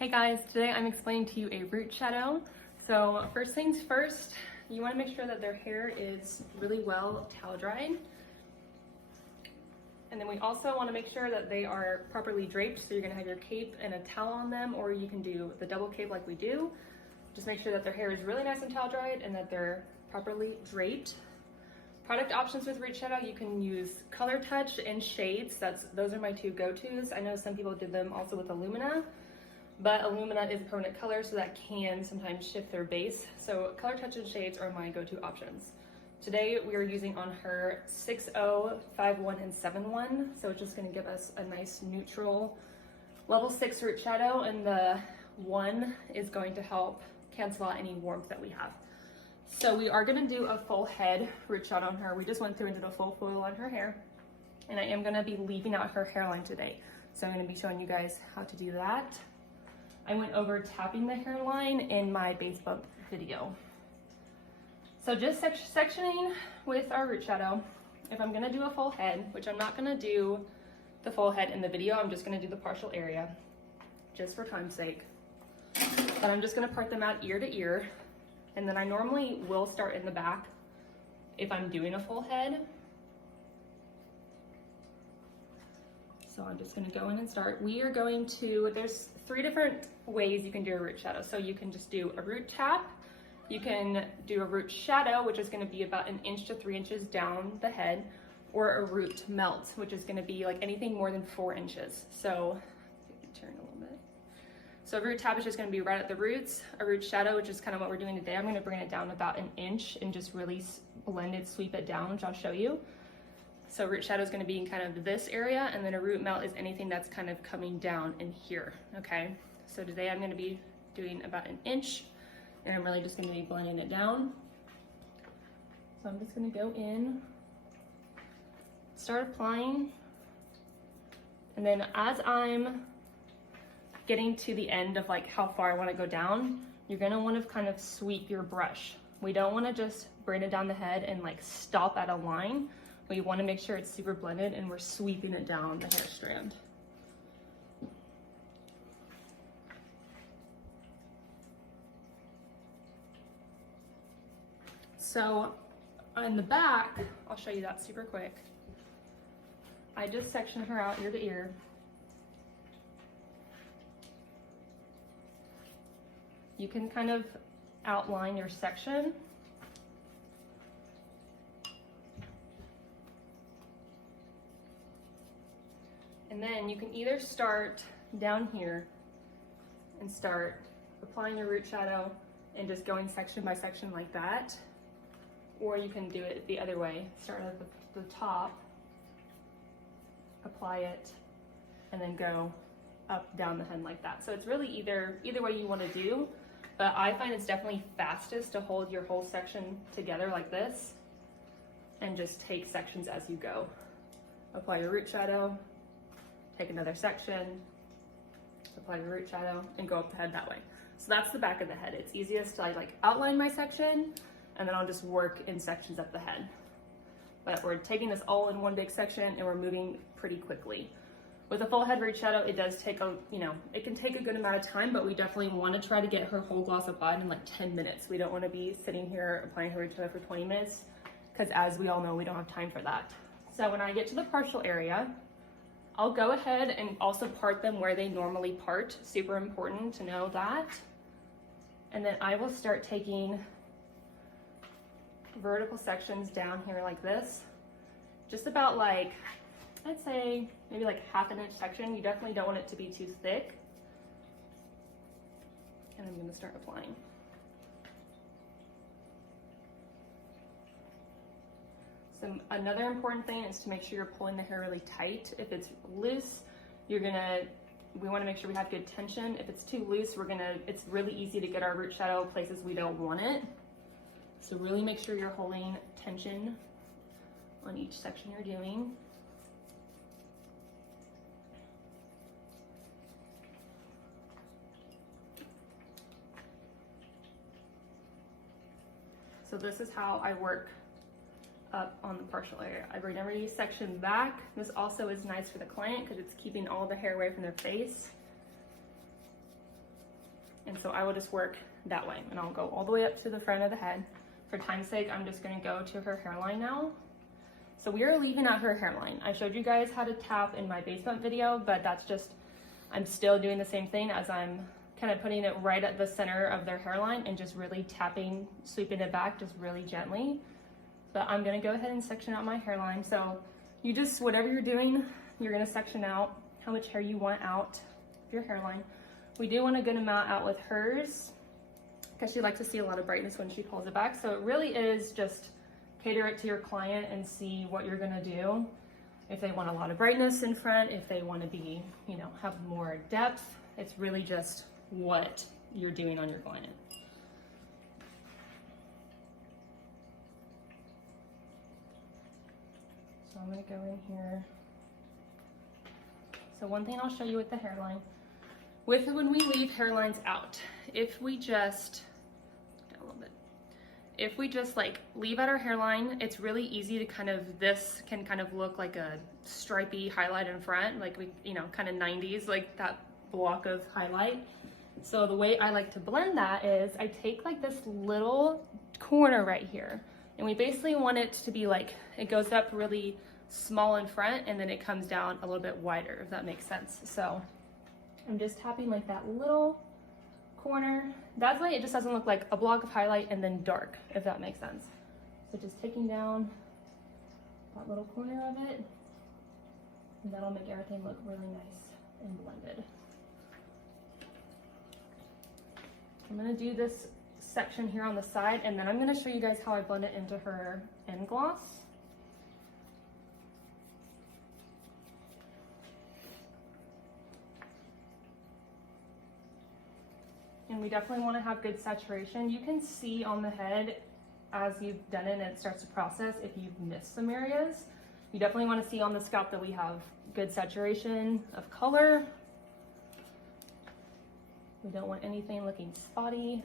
Hey guys, today I'm explaining to you a root shadow. So first things first, you want to make sure that their hair is really well towel dried. And then we also want to make sure that they are properly draped. So you're going to have your cape and a towel on them, or you can do the double cape like we do. Just make sure that their hair is really nice and towel dried and that they're properly draped. Product options with root shadow, you can use Color Touch and shades. Those are my two go-tos. I know some people did them also with Illumina, but Illumina is a permanent color, so that can sometimes shift their base. So Color Touch and shades are my go-to options. Today we are using on her 6.0, 5.1, and 7.1. So it's just gonna give us a nice neutral level 6 root shadow, and the 1 is going to help cancel out any warmth that we have. So we are gonna do a full head root shadow on her. We just went through and did a full foil on her hair, and I am gonna be leaving out her hairline today. So I'm gonna be showing you guys how to do that. I went over tapping the hairline in my base bump video. So just sectioning with our root shadow. If I'm gonna do a full head, which I'm not gonna do the full head in the video, I'm just gonna do the partial area, just for time's sake. But I'm just gonna part them out ear to ear. And then I normally will start in the back if I'm doing a full head. So I'm just gonna go in and start. We are going to, there's 3 different ways you can do a root shadow. So you can just do a root tap, you can do a root shadow, which is gonna be about 1 inch to 3 inches down the head, or a root melt, which is gonna be like anything more than 4 inches. So, turn a little bit. So a root tap is just gonna be right at the roots. A root shadow, which is kind of what we're doing today, I'm gonna bring it down about 1 inch and just really blend it, sweep it down, which I'll show you. So root shadow is gonna be in kind of this area, and then a root melt is anything that's kind of coming down in here, okay? So today I'm gonna be doing about 1 inch, and I'm really just gonna be blending it down. So I'm just gonna go in, start applying, and then as I'm getting to the end of like how far I want to go down, you're going to want to kind of sweep your brush. We don't want to just bring it down the head and like stop at a line. We want to make sure it's super blended and we're sweeping it down the hair strand. So on the back, I'll show you that super quick. I just section her out ear to ear. You can kind of outline your section. And then you can either start down here and start applying your root shadow and just going section by section like that. Or you can do it the other way. Start at the top, apply it, and then go up down the head like that. So it's really either way you want to do. But I find it's definitely fastest to hold your whole section together like this and just take sections as you go. Apply your root shadow, take another section, apply your root shadow, and go up the head that way. So that's the back of the head. It's easiest to like outline my section, and then I'll just work in sections up the head. But we're taking this all in one big section and we're moving pretty quickly. With a full head root shadow, it does take it can take a good amount of time, but we definitely want to try to get her whole gloss applied in like 10 minutes. We don't want to be sitting here applying her root shadow for 20 minutes, because as we all know, we don't have time for that. So when I get to the partial area, I'll go ahead and also part them where they normally part. Super important to know that. And then I will start taking vertical sections down here like this, just about like, I'd say maybe like 1/2 inch section. You definitely don't want it to be too thick. And I'm gonna start applying. So another important thing is to make sure you're pulling the hair really tight. If it's loose, we wanna make sure we have good tension. If it's too loose, it's really easy to get our root shadow places we don't want it. So really make sure you're holding tension on each section you're doing. So this is how I work up on the partial area. I bring every section back. This also is nice for the client because it's keeping all the hair away from their face. And so I will just work that way, and I'll go all the way up to the front of the head. For time's sake, I'm just gonna go to her hairline now. So we are leaving out her hairline. I showed you guys how to tap in my base bump video, but that's just, I'm still doing the same thing as I'm kind of putting it right at the center of their hairline and just really tapping, sweeping it back just really gently. But I'm gonna go ahead and section out my hairline. So you just, whatever you're doing, you're gonna section out how much hair you want out of your hairline. We do want a good amount out with hers because she likes to see a lot of brightness when she pulls it back. So it really is just cater it to your client and see what you're gonna do. If they want a lot of brightness in front, if they wanna be, you know, have more depth, it's really just what you're doing on your client. So I'm gonna go in here. So one thing I'll show you with the hairline, when we leave hairlines out, if we just like leave out our hairline, it's really easy to kind of, this can kind of look like a stripy highlight in front, like we, you know, kind of 90s, like that block of highlight. So the way I like to blend that is I take like this little corner right here, and we basically want it to be like, it goes up really small in front and then it comes down a little bit wider, if that makes sense. So I'm just tapping like that little corner. That way it just doesn't look like a block of highlight and then dark, if that makes sense. So just taking down that little corner of it, and that'll make everything look really nice and blended. I'm gonna do this section here on the side, and then I'm gonna show you guys how I blend it into her end gloss. And we definitely want to have good saturation. You can see on the head as you've done it and it starts to process if you've missed some areas. You definitely want to see on the scalp that we have good saturation of color. We don't want anything looking spotty.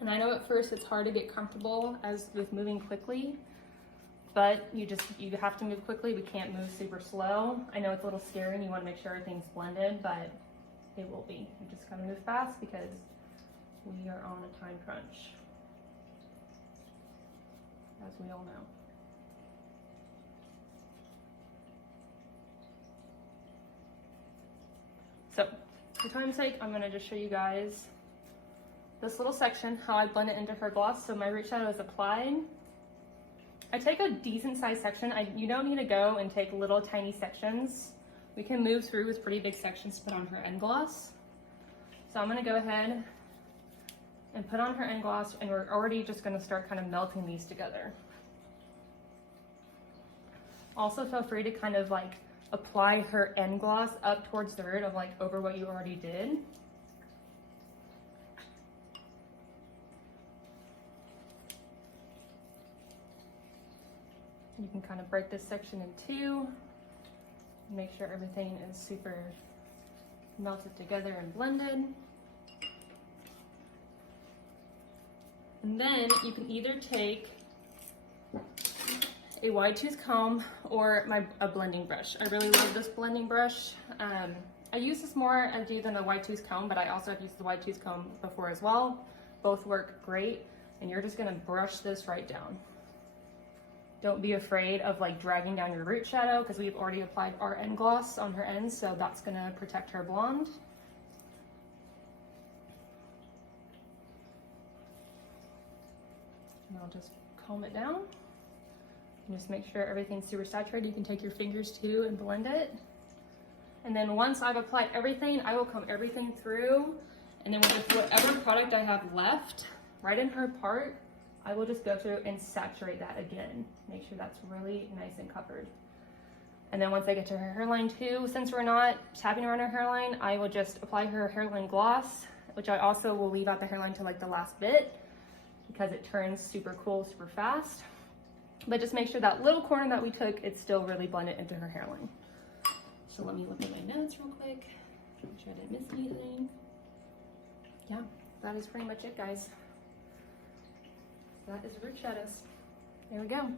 And I know at first it's hard to get comfortable as with moving quickly, but you have to move quickly. We can't move super slow. I know it's a little scary and you want to make sure everything's blended, but it will be. You just gotta move fast because we are on a time crunch, as we all know. So for time's sake, I'm gonna just show you guys this little section, how I blend it into her gloss. So my root shadow is applied. I take a decent sized section. You don't need to go and take little tiny sections. We can move through with pretty big sections to put on her end gloss. So I'm gonna go ahead and put on her end gloss, and we're already just gonna start kind of melting these together. Also feel free to kind of like apply her end gloss up towards the root of like over what you already did. You can kind of break this section in two, make sure everything is super melted together and blended. And then you can either take a wide tooth comb or a blending brush. I really love this blending brush. I use this more as than a wide tooth comb, but I also have used the wide tooth comb before as well. Both work great, and you're just gonna brush this right down. Don't be afraid of like dragging down your root shadow because we've already applied our end gloss on her ends, so that's gonna protect her blonde. And I'll just comb it down. And just make sure everything's super saturated. You can take your fingers too and blend it. And then once I've applied everything, I will comb everything through. And then with whatever product I have left, right in her part, I will just go through and saturate that again. Make sure that's really nice and covered. And then once I get to her hairline too, since we're not tapping around her hairline, I will just apply her hairline gloss, which I also will leave out the hairline to like the last bit because it turns super cool, super fast. But just make sure that little corner that we took, it's still really blended into her hairline. So let me look at my notes real quick, make sure I didn't miss anything. Yeah, that is pretty much it, guys. That is Rootshadows. There we go.